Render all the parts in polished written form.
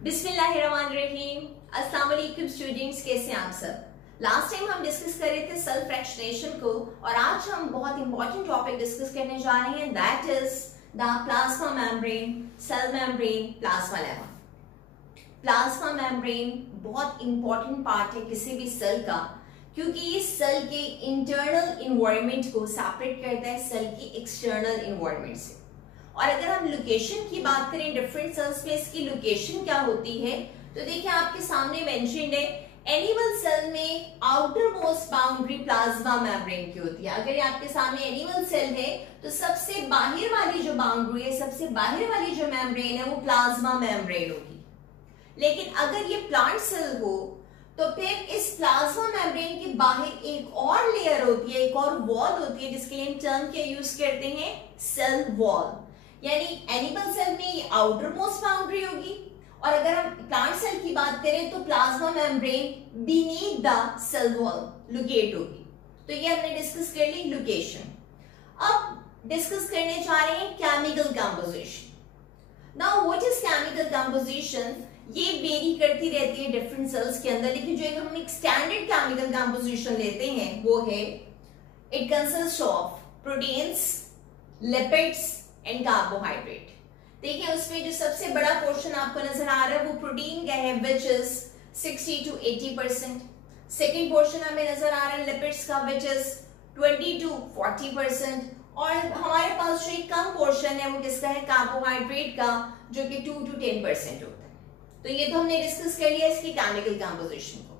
बिस्मिल्लाहिर्रहमानिर्रहीम। अस्सलाम वालेकुम स्टूडेंट्स, कैसे हैं आप सब। लास्ट टाइम हम डिस्कस कर रहे थे सेल फ्रैक्शनेशन को और आज हम बहुत इंपॉर्टेंट टॉपिक डिस्कस करने जा रहे हैं, that is the plasma membrane, cell membrane, plasmalemma. Plasma membrane बहुत इंपॉर्टेंट पार्ट है किसी भी सेल का, क्योंकि ये सेल के इंटरनल इन्वायरमेंट को सेपरेट करता है सेल की एक्सटर्नल इन्वायरमेंट से। और अगर हम लोकेशन की बात करें डिफरेंट सेल्स में, इसकी लोकेशन क्या होती है, तो देखिए आपके सामने मेंशन्ड है एनिमल सेल में outer most boundary plasma membrane की होती है। अगर ये आपके सामने एनिमल सेल है तो सबसे बाहर वाली जो बाउंड्री है, सबसे बाहर वाली जो मेम्ब्रेन है वो प्लाज्मा मेम्ब्रेन होगी। लेकिन अगर ये प्लांट सेल हो तो फिर इस प्लाज्मा मेम्ब्रेन के बाहर एक और लेयर होती है, एक और वॉल होती है, जिसके लिए हम टर्म क्या यूज करते हैं, सेल वॉल। यानी एनिमल सेल में ये आउटर मोस्ट बाउंड्री होगी और अगर हम प्लांट सेल की बात करें तो plasma membrane beneath the cell wall locate होगी। तो ये हमने डिस्कस कर ली लोकेशन। अब डिस्कस करने जा रहे हैं chemical composition. Now what is chemical composition? ये वेरी करती रहती है डिफरेंट सेल्स के अंदर, लेकिन जो हम एक स्टैंडर्ड केमिकल कंपोजिशन लेते हैं वो है it consist of proteins, lipids and carbohydrate. देखिए उसमें जो सबसे बड़ा पोर्शन आपको नजर आ रहा है वो प्रोटीन का है, which is 60 to 80%। Second portion हमें नजर आ रहा है लिपिड्स का, विच इज 20 to 40%। और हमारे पास जो एक कम पोर्शन है वो किसका है, कार्बोहाइड्रेट का, जो कि 2 to 10% होता है। तो ये तो हमने डिस्कस कर लिया इसकी केमिकल कंपोजिशन को।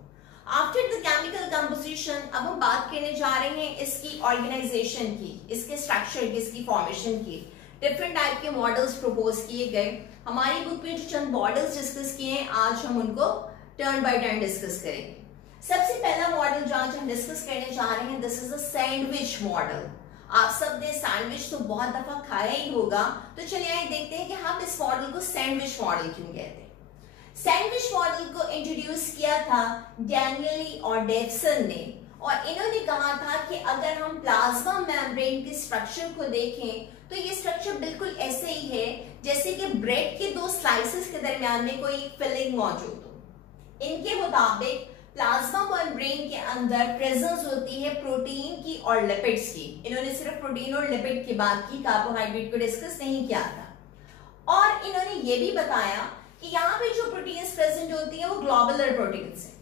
आफ्टर द केमिकल कंपोजिशन अब हम बात करने जा रहे हैं इसकी ऑर्गेनाइजेशन की, इसके स्ट्रक्चर की, इसकी फॉर्मेशन की। डिफरेंट टाइप के मॉडल्स प्रपोज किए गए। हमारी बुक में जो चंद मॉडल्स डिस्कस किए हैं आज हम उनको टर्न बाय टर्न डिस्कस करेंगे। सबसे पहला मॉडल जो आज हम डिस्कस करने जा रहे हैं, this is a sandwich model. आप सब ने सैंडविच तो बहुत दफा खाया ही होगा, तो चलिए आइए देखते हैं कि हम इस मॉडल को सैंडविच मॉडल क्यों कहते हैं। सैंडविच मॉडल को इंट्रोड्यूस किया था डैनियली और डेवसन ने, और इन्होंने कहा था कि अगर हम प्लाज्मा मेम्ब्रेन के स्ट्रक्चर को देखें तो ये स्ट्रक्चर बिल्कुल ऐसे ही है जैसे कि ब्रेड के दो स्लाइसेस के दरमियान में कोई फिलिंग मौजूद हो। इनके मुताबिक प्लाज्मा मेम्ब्रेन के अंदर प्रेजेंस होती है प्रोटीन की और लिपिड्स की। इन्होंने सिर्फ प्रोटीन और लिपिड की बात की, कार्बोहाइड्रेट को डिस्कस नहीं किया था। और इन्होंने ये भी बताया कि यहाँ पे जो प्रोटीन्स प्रेजेंट होती है वो ग्लोबुलर प्रोटीन्स है।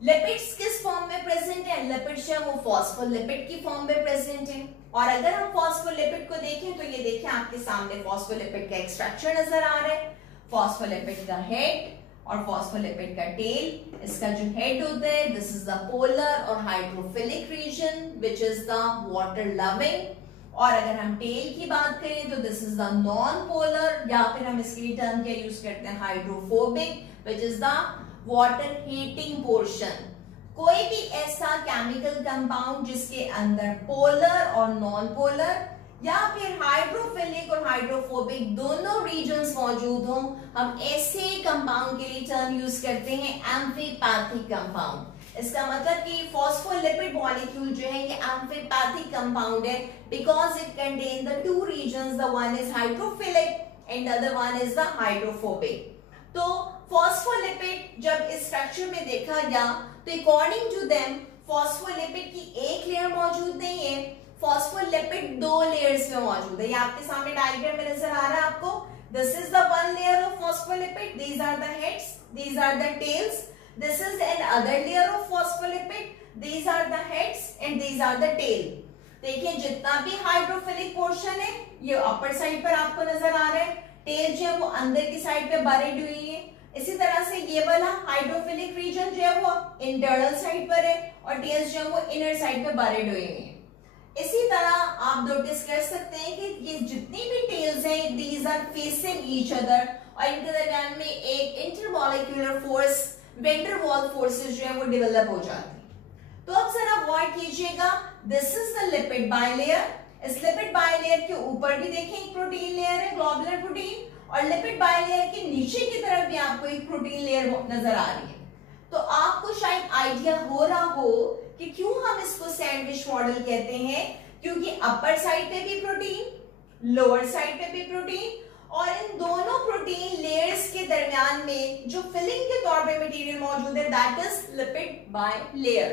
लिपिड्स किस फॉर्म में प्रेजेंट है, लिपिड्स जो है वो फॉस्फोलिपिड की फॉर्म में प्रेजेंट है। और अगर हम फॉस्फोलिपिड को देखें तो ये देखिए आपके सामने फॉस्फोलिपिड का एक स्ट्रक्चर नजर आ रहा है, फॉस्फोलिपिड का हेड और फॉस्फोलिपिड का टेल। इसका जो हेड होता है दिस इज द पोलर और hydrophilic region which is the water loving, और अगर हम टेल की बात करें तो this is the non polar, या फिर हम इसके लिए टर्म क्या यूज करते हैं, hydrophobic, which is the water heating portion. कोई भी ऐसा केमिकल कंपाउंड जिसके अंदर पोलर और नॉन पोलर या फिर हाइड्रोफिलिक और हाइड्रोफोबिक दोनों रीजन्स मौजूद हों, हम ऐसे कंपाउंड के लिए टर्म यूज करते हैं एम्फीपैथिक कंपाउंड। इसका मतलब कि फॉस्फोलिपिड मॉलिक्यूल जो है ये एम्फीपैथिक कंपाउंड है, because it contain the two reasons, the one is hydrophilic and the other one is the hydrophobic. तो फॉस्फोलिपिड जब इस स्ट्रक्चर में देखा गया तो अकॉर्डिंग टू देम फॉस्फोलिपिड की एक लेयर मौजूद नहीं है, फॉस्फोलिपिड दो लेयर्स में मौजूद है। ये आपके सामने डायग्राम में नजर आ रहा है आपको, this is the one layer of phospholipid, these are the heads, these are the tails, this is another layer of phospholipid, these are the heads and these are the tail. देखिए जितना भी hydrophilic portion है ये upper side पर आपको नजर आ रहा है, टेल जो है वो अंदर की साइड पे बरेड हुई है। इसी तरह से ये वाला हाइड्रोफिलिक रीजन जो है वो इंटरनल साइड पर है और टेल्स जो है वो इनर साइड पे बरेड हुई है। इसी तरह आप नोटिस कर सकते हैं कि ये जितनी भी टेल्स हैं these are facing each other, और इनके दरमियान में एक इंटरमॉलिक्यूलर फोर्स, वैन डर वाल फोर्सेस जो है वो डेवलप हो जाती है। तो अब जरा गौर कीजिएगा, this is the lipid bilayer. इस लिपिड बाइलेयर के ऊपर भी देखें एक प्रोटीन लेयर है, ग्लोबुलर प्रोटीन, और लिपिड बाइलेयर के नीचे की तरफ भी आपको एक प्रोटीन लेयर नजर आ रही है। तो आपको शायद आइडिया हो रहा हो कि क्यों हम इसको सैंडविच मॉडल कहते हैं, क्योंकि अपर साइड पे भी प्रोटीन, लोअर साइड पे भी प्रोटीन, और इन दोनों प्रोटीन लेयर्स के दरमियान में जो फिलिंग के तौर पे मटेरियल मौजूद है दैट इज लिपिड बाइलेयर।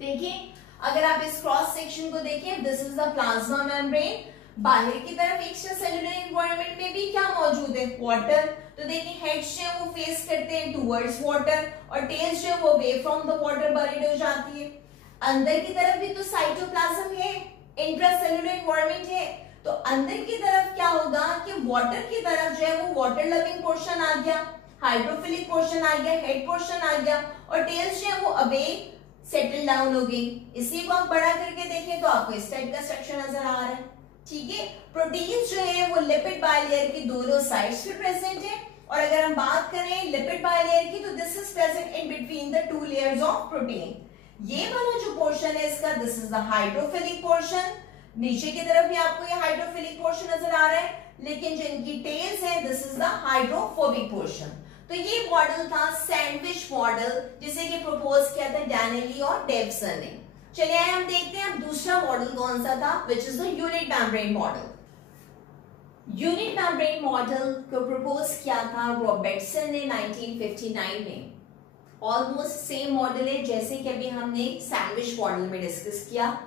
देखिए अगर आप इस क्रॉस सेक्शन को देखें, this is the plasma membrane. बाहर की तरफ एक्स्ट्रा सेलुलर एनवायरनमेंट में भी क्या मौजूद है, वाटर। तो देखिए हेड्स जो है वो फेस करते हैं टुवर्ड्स वाटर और टेल्स जो है वो away from the water buried हो जाती है। अंदर की तरफ भी तो साइटोप्लाज्म है, इंट्रासेलुलर एनवायरनमेंट है। तो अंदर की तरफ क्या होगा कि वाटर की तरफ जो है वो वाटर लविंग पोर्शन आ गया, हाइड्रोफिलिक पोर्शन आ गया, हेड पोर्शन आ गया और टेल्स जो है वो अवे सेटल डाउन हो गई। इसी को आप बड़ा करके देखें तो आपको इस टाइप का स्ट्रक्चर नजर आ रहा है। ठीक है, प्रोटीन्स जो है वो लिपिड बाइलेयर की दोनों साइड्स पे प्रेजेंट है। और अगर हम बात करें लिपिड बाइलेयर की तो this is present in between the two layers of protein. ये वाला जो पोर्शन है इसका this is the hydrophilic portion. नीचे की तरफ भी आपको ये हाइड्रोफिलिक पोर्शन नजर आ रहा है, लेकिन जो इनकी टेल्स है this is the hydrophobic portion. तो ये मॉडल था सैंडविच मॉडल जिसे कि प्रपोज किया था डैनियली और डेवसन ने। चलिए हम देखते हैं अब दूसरा मॉडल कौन सा था, विच is the unit membrane model. Unit membrane model को प्रपोज किया था रॉबर्टसन ने 1959 में। ऑलमोस्ट सेम मॉडल है जैसे कि अभी हमने सैंडविच मॉडल में डिस्कस किया।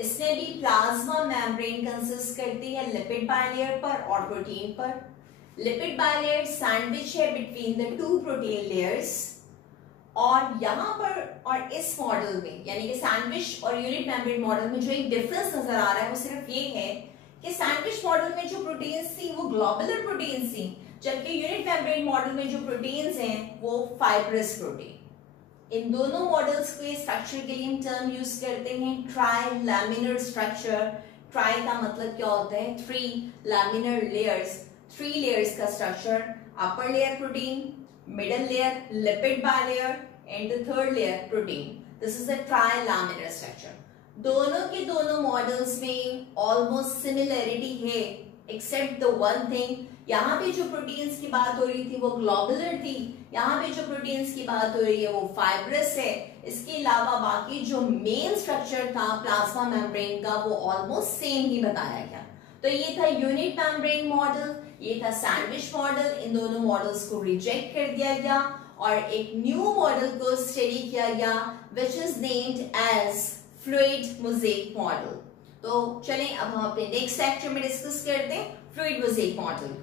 इसमें भी प्लाज्मा मेम्ब्रेन कंसिस्ट करती है लिपिड बाइलेयर पर और प्रोटीन पर। लिपिड बाइलेयर सैंडविच है between the two protein layers. और यहाँ पर और इस मॉडल में यानी कि सैंडविच और यूनिट मेम्ब्रेन मॉडल में जो एक डिफरेंस नजर आ रहा है वो सिर्फ ये है कि सैंडविच मॉडल में जो प्रोटीन्स थी वो ग्लोबुलर प्रोटीन्स थी, जबकि यूनिट मेम्ब्रेन मॉडल में जो प्रोटीन्स हैं वो फाइब्रस प्रोटीन। इन दोनों मॉडल्स के स्ट्रक्चर के लिए हम टर्म यूज करते हैं ट्राई लैमिनर स्ट्रक्चर। ट्राई का मतलब क्या होता है, three, laminar layers, three layers का structure. Upper layer protein, middle layer lipid bilayer and the third layer protein. This is a trilaminar structure. दोनों के दोनों मॉडल्स में ऑलमोस्ट सिमिलरिटी है एक्सेप्ट द वन थिंग, यहाँ पे जो प्रोटीन्स की बात हो रही थी वो ग्लोबुलर थी, यहाँ पे जो प्रोटीन्स की बात हो रही है वो फाइब्रस है। इसके अलावा बाकी जो मेन स्ट्रक्चर था प्लाज्मा मेम्ब्रेन का वो ऑलमोस्ट सेम ही बताया गया। तो ये था यूनिट मेम्ब्रेन मॉडल, ये था सैंडविच मॉडल। इन दोनों मॉडल्स को रिजेक्ट कर दिया गया और एक न्यू मॉडल को स्टडी किया गया which is named as fluid mosaic model. तो चलें अब हम अपने नेक्स्ट लेक्चर में डिस्कस करते हैं फ्लूइड मोज़ेक मॉडल।